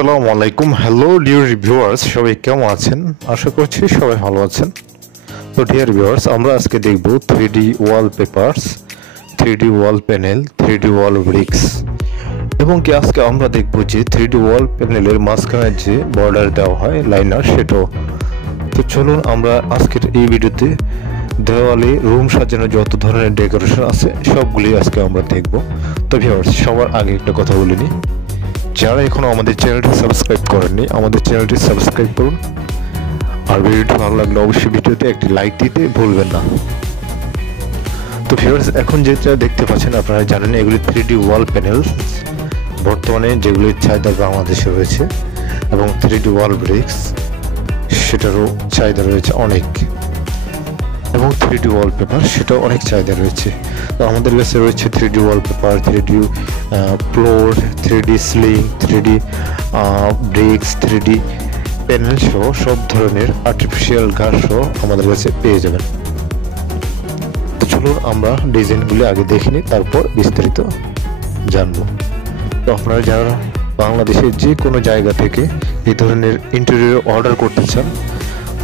আসসালামু আলাইকুম। Hello dear viewers, সবাই কেমন আছেন? আশা করছি সবাই ভালো আছেন। তো ডিয়ার ভিউয়ার্স, আমরা আজকে দেখব 3D ওয়ালপেপারস, 3D ওয়াল প্যানেল, 3D ওয়াল ব্রিক্স এবং কি আজকে আমরা দেখব যে 3D ওয়াল প্যানেলের মাঝখানে যে বর্ডার দেওয়া হয় লাইনার সেটাও। তো চলুন আমরা আজকের এই ভিডিওতে দেওয়ালে রুম সাজানো যত ধরনের ডেকোরেশন আছে সবগুলি আজকে আমরা দেখব। তো ভিউয়ার্স, সবার আগে একটা কথা বলে নিই, যারা এখনো আমাদের চ্যানেলটি সাবস্ক্রাইব করেননি আমাদের চ্যানেলটি সাবস্ক্রাইব করুন, আর ভিডিওটি ভালো লাগলে অবশ্যই ভিডিওতে একটি লাইক দিতে ভুলবেন না। তো ভিউয়ার্স, এখন যেটা দেখতে পাচ্ছেন আপনারা জানেন এগুলি 3D ওয়াল প্যানেল, বর্তমানে যেগুলির চাহিদা বাংলাদেশে রয়েছে, এবং 3D ওয়াল ব্রিক্স সেটারও চাহিদা রয়েছে অনেক, এবং 3D ওয়ালপেপার সেটাও অনেক চাহিদা রয়েছে। তো আমাদের কাছে রয়েছে 3D wallpaper, 3D floor, 3D ceiling, 3D bricks, 3D panel সহ সব ধরনের আর্টিফিশিয়াল ঘাস সহ আমাদের কাছে পেয়ে যাবেন। তো চলুন আমরা ডিজাইনগুলি আগে দেখে নিই, তারপর বিস্তারিত জানবো। তো আপনারা যারা বাংলাদেশের যে কোনো জায়গা থেকে এই ধরনের ইন্টেরিয়র অর্ডার করতে চান,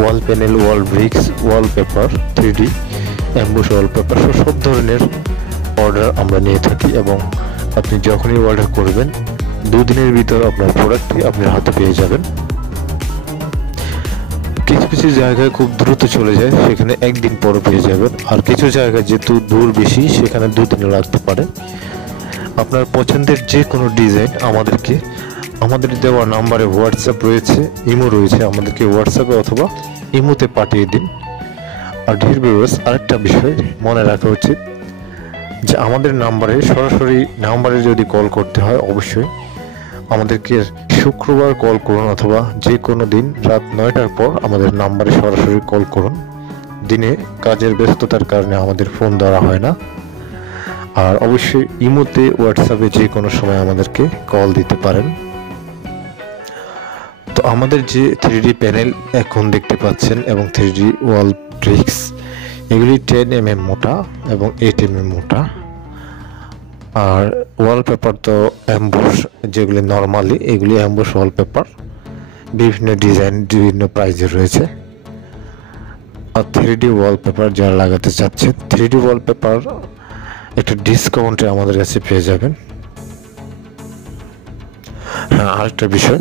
wall panel, wall bricks, wallpaper, 3D emboss wallpaper সব ধরনের অর্ডার আমরা নিয়ে থাকি, এবং আপনি যখনই অর্ডার করবেন 2 দিনের ভিতর আপনার প্রোডাক্টটি আপনার হাতে পেয়ে যাবেন। কিছু কিছু জায়গায় খুব দ্রুত চলে যায়, সেখানে 1 দিন পর পেয়ে যাবেন, আর কিছু জায়গায় যেহেতু দূর বেশি সেখানে 2 দিনও লাগতে পারে। আপনার পছন্দের যে কোনো ডিজাইন আমাদের দেওয়া নাম্বারে হোয়াটসঅ্যাপ রয়েছে, ইমো রয়েছে, আমাদেরকে হোয়াটসঅ্যাপে অথবা ইমোতে পাঠিয়ে দিন। আর ডিয়ার ভিউয়ার্স, আরেকটা বিষয় মনে রাখা উচিত যে আমাদের নাম্বারে সরাসরি নাম্বারে যদি কল করতে হয় অবশ্যই আমাদেরকে শুক্রবার কল করুন, অথবা যে কোনো দিন রাত 9টার পর আমাদের নাম্বারে সরাসরি কল করুন। দিনে কাজের ব্যস্ততার কারণে আমাদের ফোন ধরা হয় না। আর অবশ্যই ইমোতে, হোয়াটসঅ্যাপে যে কোনো সময় আমাদেরকে কল দিতে পারেন। তো আমাদের যে 3D প্যানেল এখন দেখতে পাচ্ছেন এবং 3D ওয়াল ব্রিক্স, এগুলি 10 mm মোটা এবং 8 mm মোটা। আর ওয়ালপেপার তো অ্যাম্বুশ, যেগুলি নর্মালি এগুলি অ্যাম্বুশ ওয়ালপেপার, বিভিন্ন ডিজাইন, বিভিন্ন প্রাইজে রয়েছে। আর 3D ওয়ালপেপার যারা লাগাতে চাচ্ছেন, 3D ওয়ালপেপার একটা ডিসকাউন্টে আমাদের কাছে পেয়ে যাবেন। হ্যাঁ, আরেকটা বিষয়,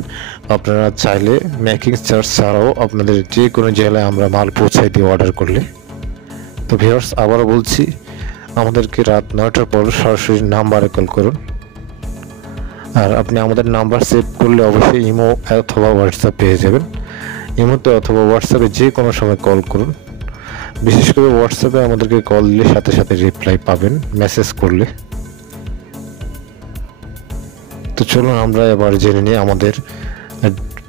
আপনারা চাইলে মেকিং চার্জ ছাড়াও আপনাদের যে কোনো জেলায় আমরা মাল পৌঁছাই দিই অর্ডার করলে। তো ভিউয়ার্স, আবারও বলছি, আমাদেরকে রাত 9টার পর সরাসরি নাম্বারে কল করুন। আর আপনি আমাদের নাম্বার সেভ করলে অবশ্যই ইমো অথবা হোয়াটসঅ্যাপ পেয়ে যাবেন। ইমোতে অথবা হোয়াটসঅ্যাপে যে কোনো সময় কল করুন। বিশেষ করে হোয়াটসঅ্যাপে আমাদেরকে কল দিলে সাথে সাথে রিপ্লাই পাবেন মেসেজ করলে। তো চলুন আমরা এবার জেনে নিই আমাদের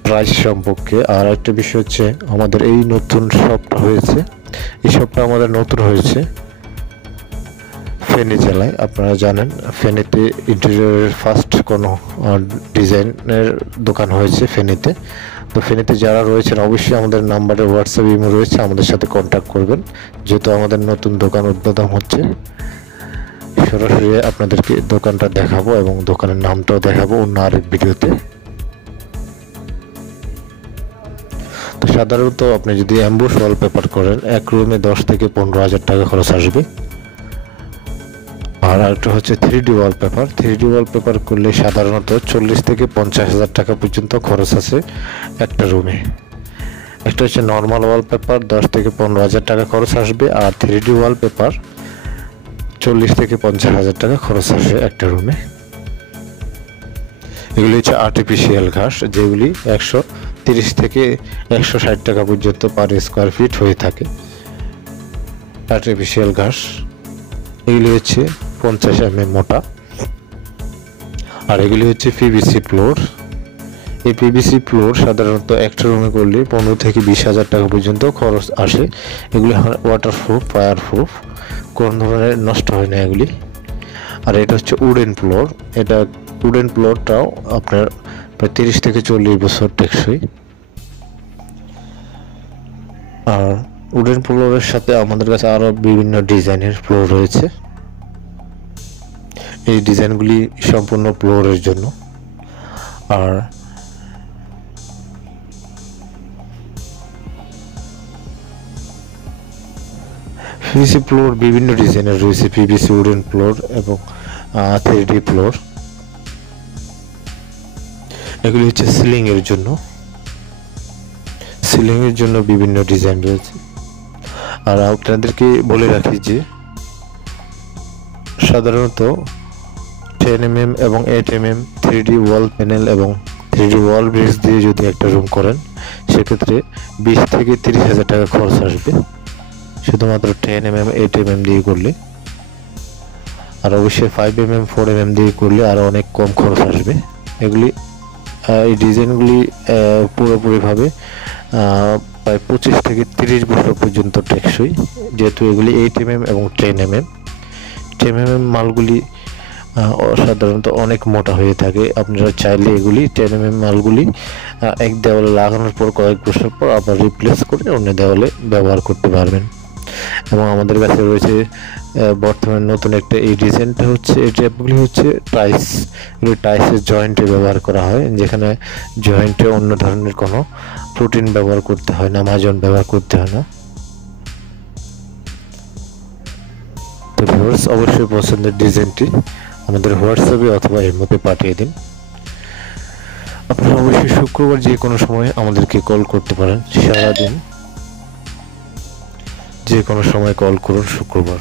প্রাইস সম্পর্কে। আর একটা বিষয় হচ্ছে, আমাদের এই নতুন শপটা হয়েছে, এই শপটা আমাদের নতুন হয়েছে ফেনী জেলায়। আপনারা জানেন ফেনীতে ইন্টেরিয়রের ফার্স্ট কোনো ডিজাইনের দোকান হয়েছে ফেনীতে। তো ফেনীতে যারা রয়েছেন অবশ্যই আমাদের নাম্বারে হোয়াটসঅ্যাপ ইমো রয়েছে, আমাদের সাথে কন্ট্যাক্ট করবেন। যেহেতু আমাদের নতুন দোকান উদ্বোধন হচ্ছে, সরাসরি আপনাদেরকে দোকানটা দেখাবো এবং দোকানের নামটাও দেখাবো অন্য আরেক ভিডিওতে। তো সাধারণত আপনি যদি অ্যাম্বুশ ওয়ালপেপার করেন, এক রুমে 10 থেকে 15,000 টাকা খরচ আসবে। আর একটা হচ্ছে 3D ওয়ালপেপার। 3D ওয়ালপেপার করলে সাধারণত 40 থেকে 50,000 টাকা পর্যন্ত খরচ আছে একটা রুমে। একটা হচ্ছে নর্মাল ওয়ালপেপার, 10 থেকে 15,000 টাকা খরচ আসবে। আর 3D ওয়ালপেপার 40 থেকে 50,000 টাকা খরচ আসবে একটা রুমে। এগুলি হচ্ছে আর্টিফিশিয়াল ঘাস, যেগুলি 130 থেকে 160 টাকা পর্যন্ত পার স্কোয়ার ফিট হয়ে থাকে। আর্টিফিশিয়াল ঘাস এগুলি হচ্ছে 50 mm মোটা। আর এগুলি হচ্ছে পিভিসি ফ্লোর। এই পিভিসি ফ্লোর সাধারণত একটা রুমে করলে 15 থেকে 20,000 টাকা পর্যন্ত খরচ আসে। এগুলি ওয়াটারপ্রুফ, ফায়ারপ্রুফ, কোন ধরনের নষ্ট হয় না এগুলি। আর এটা হচ্ছে উডেন ফ্লোর। এটা উডেন ফ্লোরটাও আপনার প্রায় 30 থেকে 40 বছর টেকসই। আর উডেন ফ্লোরের সাথে আমাদের কাছে আরও বিভিন্ন ডিজাইনের ফ্লোর রয়েছে। এই ডিজাইনগুলি সম্পূর্ণ ফ্লোরের জন্য। আর পিভিসি ফ্লোর বিভিন্ন ডিজাইনের রয়েছে, পিভিসি উডেন ফ্লোর এবং 3D ফ্লোর। এগুলি হচ্ছে সিলিং এর জন্য বিভিন্ন ডিজাইন রয়েছে। আর আপনাদেরকে বলে রাখি যে সাধারণত 10mm এবং 8mm 3D ওয়াল প্যানেল এবং 3D ওয়াল ব্রিক্স দিয়ে যদি একটা রুম করেন, সেক্ষেত্রে 20 থেকে 30,000 টাকা খরচ আসবে শুধুমাত্র 10mm 8mm দিয়ে করলে। আর অবশ্যই 5mm 4mm দিয়ে করলে আরও অনেক কম খরচ আসবে। এই ডিজাইনগুলি পুরোপুরিভাবে প্রায় 25 থেকে 30 বছর পর্যন্ত টেকসই, যেহেতু এগুলি 8mm এবং 10mm। 10mm মালগুলি সাধারণত অনেক মোটা হয়ে থাকে। আপনারা চাইলে এগুলি 10mm মালগুলি এক দেওয়ালে লাগানোর পর কয়েক বছর পর আবার রিপ্লেস করে অন্য দেওয়ালে ব্যবহার করতে পারবেন। এবং আমাদের কাছে রয়েছে বর্তমানে নতুন একটা এই ডিজাইনটা হচ্ছে, এই ট্যাপগুলি হচ্ছে টাইস। এগুলি টাইসের জয়েন্টে ব্যবহার করা হয়, যেখানে জয়েন্টে অন্য ধরনের কোনো প্রোটিন ব্যবহার করতে হয় না, মাজন ব্যবহার করতে হয় না। তো ভিউয়ার্স, অবশ্যই পছন্দের ডিজাইনটি আমাদের হোয়াটসঅ্যাপে অথবা এর মধ্যে পাঠিয়ে দিন। আপনারা অবশ্যই শুক্রবার যে কোনো সময় আমাদেরকে কল করতে পারেন। সারাদিন যে কোনো সময় কল করুন শুক্রবার।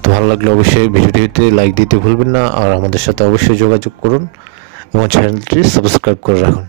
তো ভালো লাগলে অবশ্যই ভিডিওটিতে লাইক দিতে ভুলবেন না, আর আমাদের সাথে অবশ্যই যোগাযোগ করুন এবং চ্যানেলটি সাবস্ক্রাইব করে রাখুন।